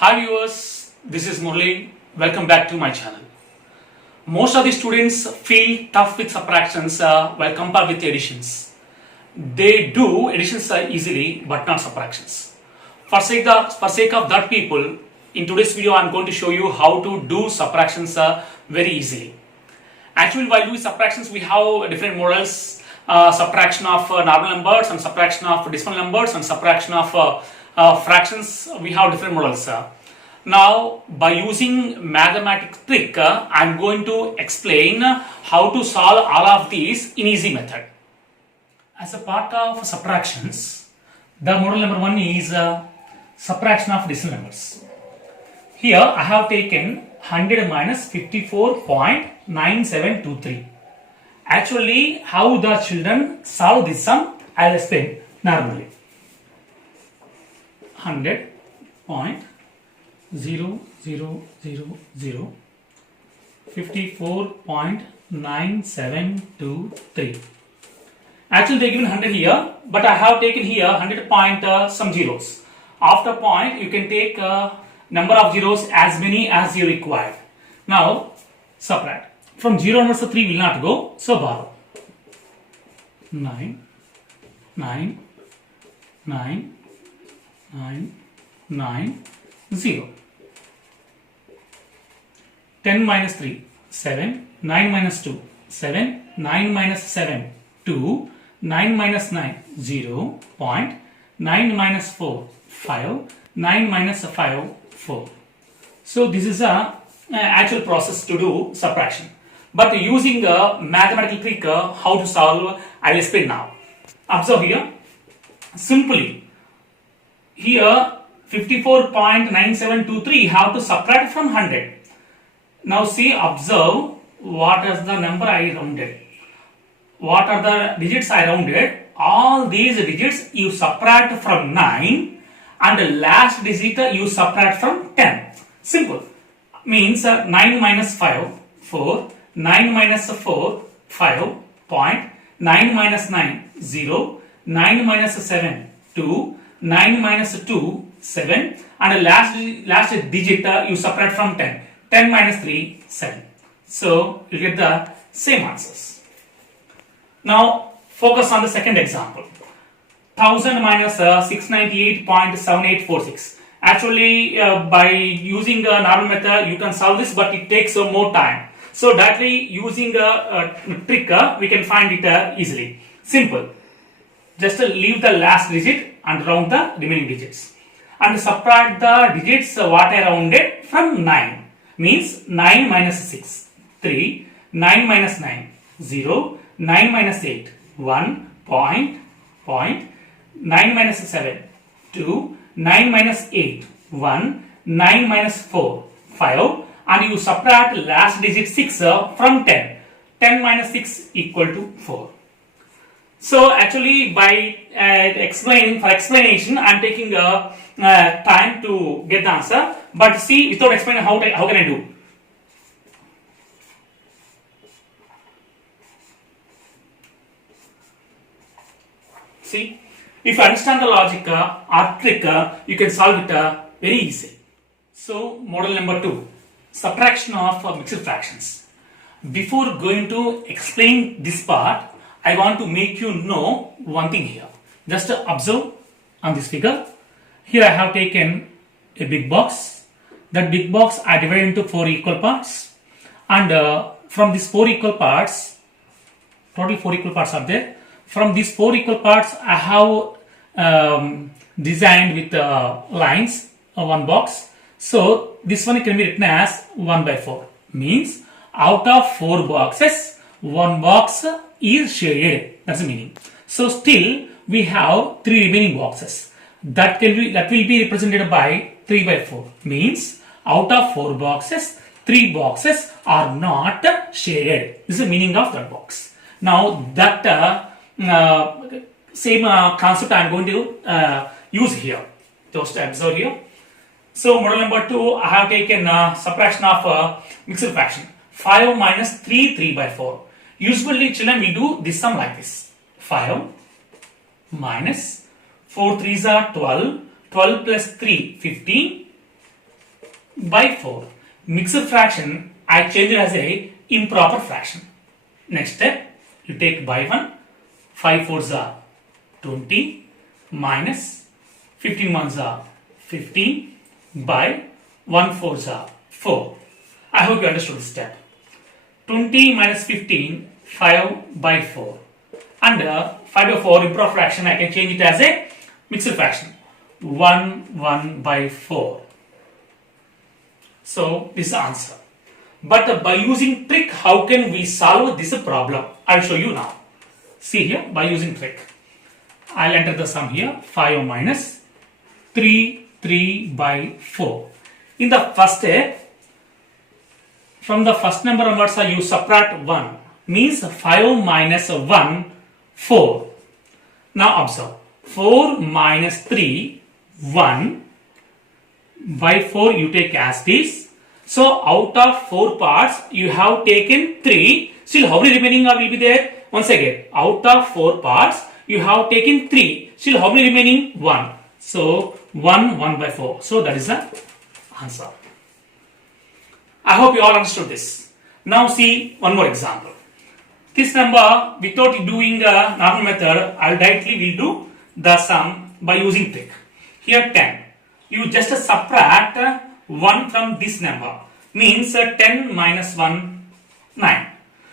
Hi viewers, this is Murli. Welcome back to my channel. Most of the students feel tough with subtractions while compared with additions. They do additions easily but not subtractions. For sake of that people, in today's video I am going to show you how to do subtractions very easily. Actually, while doing subtractions we have different models, subtraction of normal numbers and subtraction of decimal numbers and subtraction of fractions. We have different models. Now, by using mathematics trick, I am going to explain how to solve all of these in easy method. As a part of subtractions, the model number one is subtraction of decimal numbers. Here I have taken 100 minus 54.9723. Actually, how the children solve this sum, I will explain normally. 100.0000 54.9723. Actually, they given 100 here, but I have taken here 100 point some zeros. After point, you can take number of zeros as many as you require. Now, subtract. From 0 onwards, 3 will not go, so borrow. 9, 9, 9, 9, 9, 0. 10 minus 3, 7, 9 minus 2, 7, 9 minus 7, 2, 9 minus 9, 0, point, 9 minus 4, 5, 9 minus 5, 4. So this is a actual process to do subtraction. But using a mathematical trick, how to solve, I will explain now. Observe here, simply, here 54.9723 have to subtract from 100. Now see, observe what is the number I rounded. What are the digits I rounded? All these digits you subtract from 9 and the last digit you subtract from 10. Simple. Means 9 minus 5, 4. 9 minus 4, 5. Point. 9 minus 9, 0. 9 minus 7, 2. 9 minus 2, 7. And the last digit you subtract from 10. 10 minus 3, 7. So you get the same answers. Now focus on the second example. 1000 minus 698.7846. Actually, by using a normal method, you can solve this, but it takes more time. So directly using a trick, we can find it easily. Simple. Just leave the last digit and round the remaining digits. And subtract the digits what I rounded from 9. Means 9 minus 6, 3. 9 minus 9, 0. 9 minus 8, 1. Point. 9 minus 7, 2. 9 minus 8, 1. 9 minus 4, 5. And you subtract last digit 6 from 10. 10 minus 6 equal to 4. So actually by explanation I am taking time to get the answer. But see, without explaining how can I do? See, if you understand the logic or trick, you can solve it very easy. So model number 2, subtraction of mixed fractions. Before going to explain this part, I want to make you know one thing here. Just observe on this figure. Here I have taken a big box. That big box I divided into 4 equal parts. And from these 4 equal parts, total 4 equal parts are there. From these 4 equal parts, I have designed with lines one box. So this one can be written as 1 by 4. Means out of 4 boxes, 1 box is shaded. That's the meaning. So still we have 3 remaining boxes. That will be represented by 3 by 4. Means out of 4 boxes, 3 boxes are not shaded. This is the meaning of that box. Now that same concept I am going to use here. Just observe here. So model number 2, I have taken subtraction of mixed fraction. 5 minus 3 by 4. Usually children will do this sum like this. 5 minus 4 3s are 12. 12 plus 3, 15. by 4. Mixed fraction, I change it as a improper fraction. Next step, you take by 1, 5 4s are 20 minus 15 1s are 15 by 1 4s are 4. I hope you understood this step. 20 minus 15, 5 by 4. And 5 by 4 improper fraction, I can change it as a mixed fraction. 1 by 4. So this is the answer. But by using trick, how can we solve this problem? I'll show you now. See here, by using trick. I'll enter the sum here. 5 minus 3 by 4. In the first step, from the first number onwards, you subtract 1. Means 5 minus 1, 4. Now observe. 4 minus 3, 1. By 4 you take as this. So out of 4 parts you have taken 3. Still how many remaining will be there? Once again, out of 4 parts you have taken 3. Still how many remaining? 1. So 1 by 4. So that is the answer. I hope you all understood this. Now see one more example. This number, without doing the normal method, I directly will do the sum by using trick. Here 10. You just subtract 1 from this number. Means 10 minus 1, 9.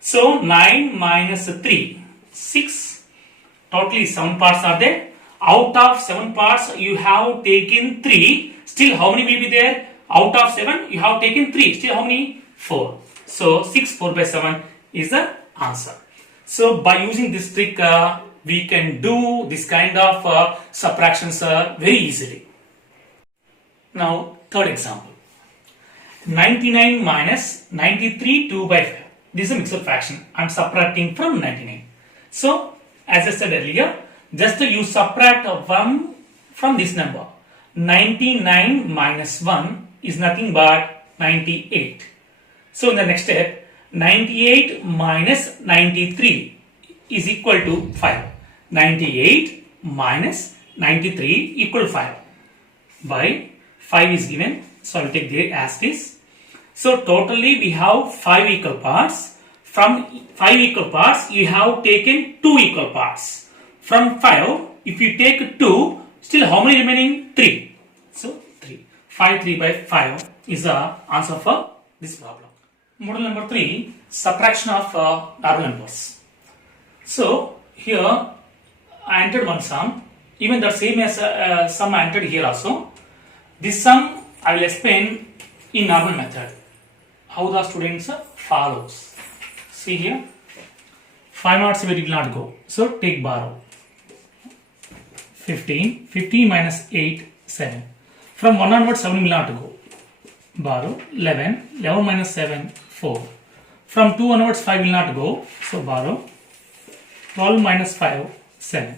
So 9 minus 3, 6. Totally 7 parts are there. Out of 7 parts you have taken 3. Still how many will be there? Out of 7 you have taken 3. Still how many? 4. So 6 4 by 7 is the answer. So by using this trick, we can do this kind of subtractions very easily. Now third example. 99 minus 93 2 by 5. This is a mixed fraction. I am subtracting from 99. So as I said earlier, just you subtract 1 from this number. 99 minus 1 is nothing but 98. So in the next step, 98 minus 93 is equal to 5. 98 minus 93 equal to 5. By 5 is given. So I will take it as this. So totally we have 5 equal parts. From 5 equal parts, you have taken 2 equal parts. From 5, if you take 2, still how many remaining? 3. So 3. 5 3 by 5 is the answer for this problem. Model number 3, subtraction of normal numbers. So here I entered one sum. Even the same as sum I entered here also. This sum I will explain in normal method. How the students follows. See here. 5 marks where it will not go. So take borrow. 15. 15 minus 8, 7. From 1 onwards 7 will not go. Borrow. 11. 11 minus 7, 4. From 2 onwards 5 will not go. So borrow. 12 minus 5, 7.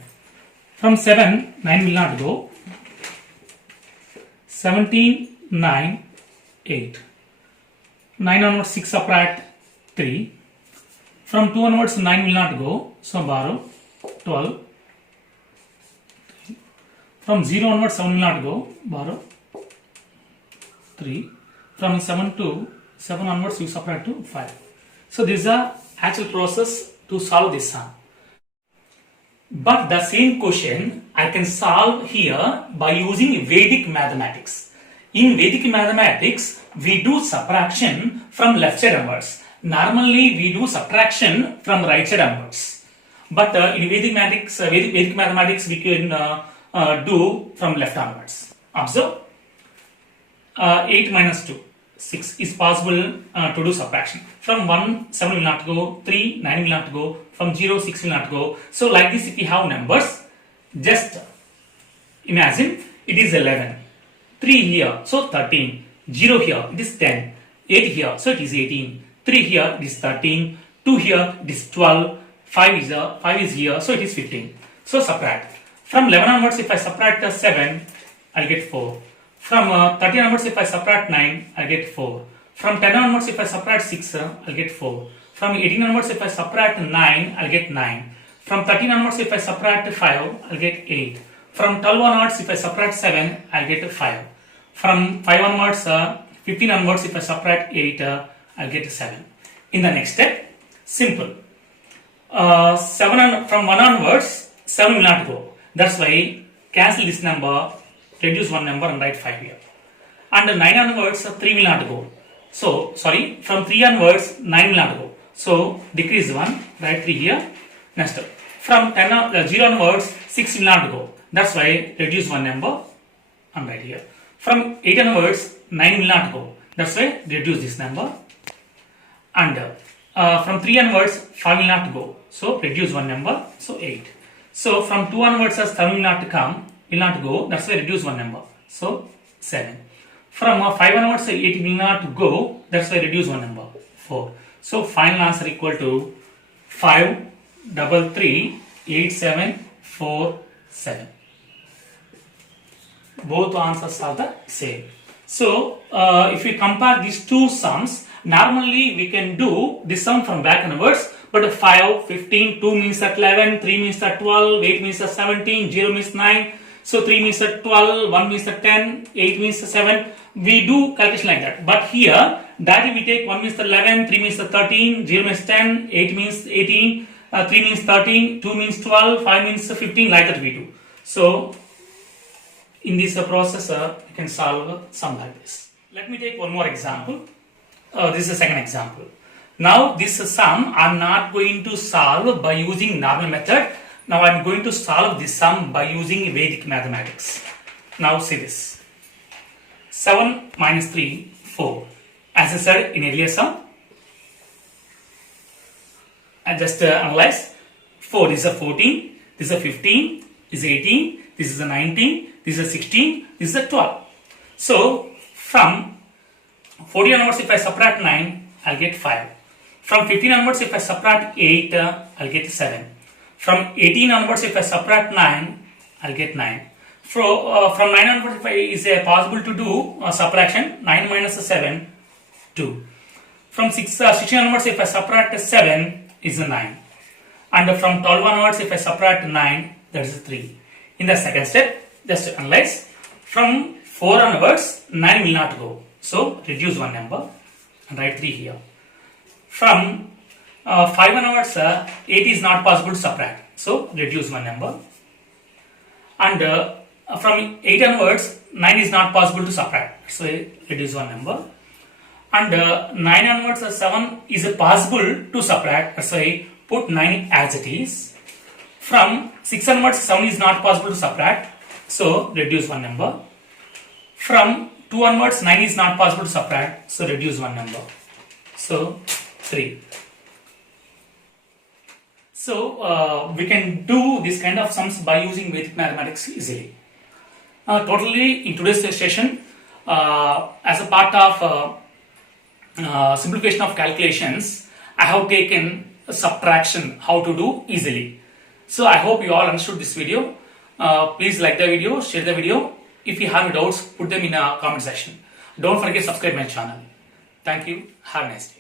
From 7, 9 will not go. 17, 9, 8. 9 onwards 6 subtract 3. From 2 onwards 9 will not go. So borrow. 12. From 0 onwards 7 will not go. Borrow. 3. From 7 onwards you subtract to 5. So this is the actual process to solve this sum. But the same question I can solve here by using Vedic mathematics. In Vedic mathematics, we do subtraction from left side onwards. Normally, we do subtraction from right side onwards. But in Vedic mathematics, we can do from left onwards. Observe. 8 minus 2, 6 is possible to do subtraction. From 1, 7 will not go. 3, 9 will not go. From 0, 6 will not go. So like this, if we have numbers, just imagine it is 11. 3 here, so 13. 0 here, it is 10. 8 here, so it is 18. 3 here, it is 13. 2 here, it is 12. 5 is here, so it is 15. So subtract. From 11 onwards, if I subtract 7, I'll get 4. From 13 onwards, if I subtract 9, I'll get 4. From 10 onwards, if I subtract 6, I'll get 4. From 18 onwards, if I subtract 9, I'll get 9. From 13 onwards, if I subtract 5, I'll get 8. From 12 onwards, if I subtract 7, I'll get 5. From 5 onwards, 15 onwards, if I subtract 8, I'll get 7. In the next step, simple. from 1 onwards, 7 will not go. That's why cancel this number, reduce one number and write 5 here. And 9 onwards, 3 will not go. So, sorry, from 3 onwards, 9 will not go. So, decrease 1, write 3 here. Next step. From 0 onwards, 6 will not go. That's why reduce one number and write here. From 8 onwards, 9 will not go. That's why reduce this number. And from 3 onwards, 5 will not go. So reduce one number. So 8. So from 2 onwards, 7 will not come, will not go. That's why reduce one number. So 7. From 5 onwards, 8 will not go. That's why reduce one number. 4. So final answer equal to 5, 3, 3, 8, 7, 4, 7. Both answers are the same. So, if we compare these two sums, normally we can do this sum from back onwards, but 5, 15, 2 means that 11, 3 means that 12, 8 means that 17, 0 means 9, so 3 means that 12, 1 means that 10, 8 means that 7. We do calculation like that. But here, directly we take 1 means that 11, 3 means that 13, 0 means 10, 8 means 18, 3 means 13, 2 means 12, 5 means 15, like that we do. So, in this process, you can solve sum like this. Let me take one more example. This is the second example. Now, this sum I am not going to solve by using normal method. Now, I am going to solve this sum by using Vedic mathematics. Now, see this. 7 minus 3, 4. As I said in earlier sum, I just analyze. 4, this is a 14, this is a 15, this is 18, this is a 19, this is a 16, this is a 12. So, from 14 onwards, if I subtract 9, I'll get 5. From 15 onwards, if I subtract 8, I'll get 7. From 18 onwards, if I subtract 9, I'll get 9. From 9 onwards, is it possible to do subtraction? 9 minus 7, 2. From 16 onwards, if I subtract 7, is a 9. And from 12 onwards, if I subtract 9, that is 3. In the second step, just analyze. From 4 onwards, 9 will not go. So, reduce one number and write 3 here. From 5 onwards, 8 is not possible to subtract. So, reduce one number. And from 8 onwards, 9 is not possible to subtract. So, reduce one number. And 9 onwards, 7 is possible to subtract. That's why put 9 as it is. From 6 onwards, 7 is not possible to subtract. So, reduce one number. From 2 onwards, 9 is not possible to subtract. So, reduce one number. So, 3. So, we can do this kind of sums by using Vedic mathematics easily. Totally, in today's session, as a part of simplification of calculations, I have taken subtraction, how to do easily. So, I hope you all understood this video. Please like the video, share the video. If you have any doubts, put them in a comment section. Don't forget to subscribe my channel. Thank you. Have a nice day.